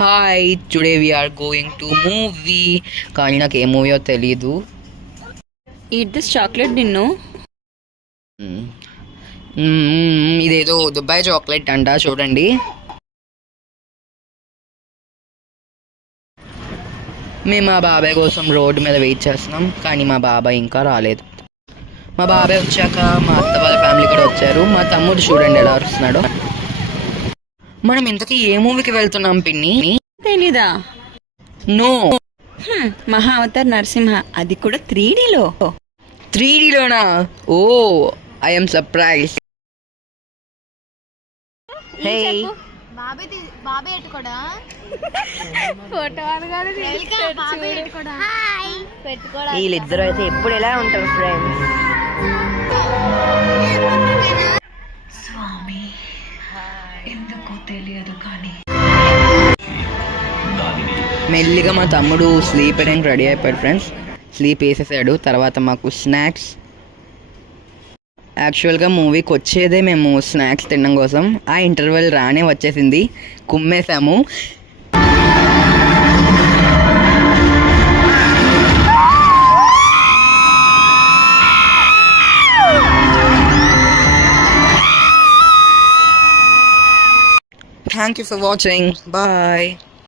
Hi today we are going to movie కానీ నాకు ఏ మూవీయో తెలీదు. ఈట్ దిస్ చాక్లెట్ నిన్ను. ఇదేదో దుబాయ్ చాక్లెట్ అంట, చూడండి. మేము మా బాబాయ్ కోసం రోడ్డు మీద వెయిట్ చేస్తున్నాం, కానీ మా బాబాయ్ ఇంకా రాలేదు. మా బాబాయ్ వచ్చాక మా అత్త వాళ్ళ ఫ్యామిలీ కూడా వచ్చారు. మా తమ్ముడు చూడండి ఎలా వస్తున్నాడో. మనం ఇంతకీ ఏ మూవీకి వెళ్తున్నాం పిన్ని? తెలీదా? నో. మహా అవతార్ నరసింహ, అది కూడా 3Dలో. 3Dలోనా? ఓ, ఐఎమ్ సర్ప్రైజ్. హే బాబాయ్ ఎట్టుకోడా వీళ్ళిద్దరు అయితే ఎప్పుడు ఎలా ఉంటారు ఫ్రెండ్స్? స్వామి ఎందుకో తెలియదు కానీ మెల్లిగా మా తమ్ముడు స్లీప్ వేయడానికి రెడీ అయిపోయాడు ఫ్రెండ్స్. స్లీప్ వేసేసాడు. తర్వాత మాకు స్నాక్స్. యాక్చువల్గా మూవీకి వచ్చేదే మేము స్నాక్స్ తినడం కోసం. ఆ ఇంటర్వెల్ రానే వచ్చేసింది, కుమ్మేసాము. Thank you for watching. Bye.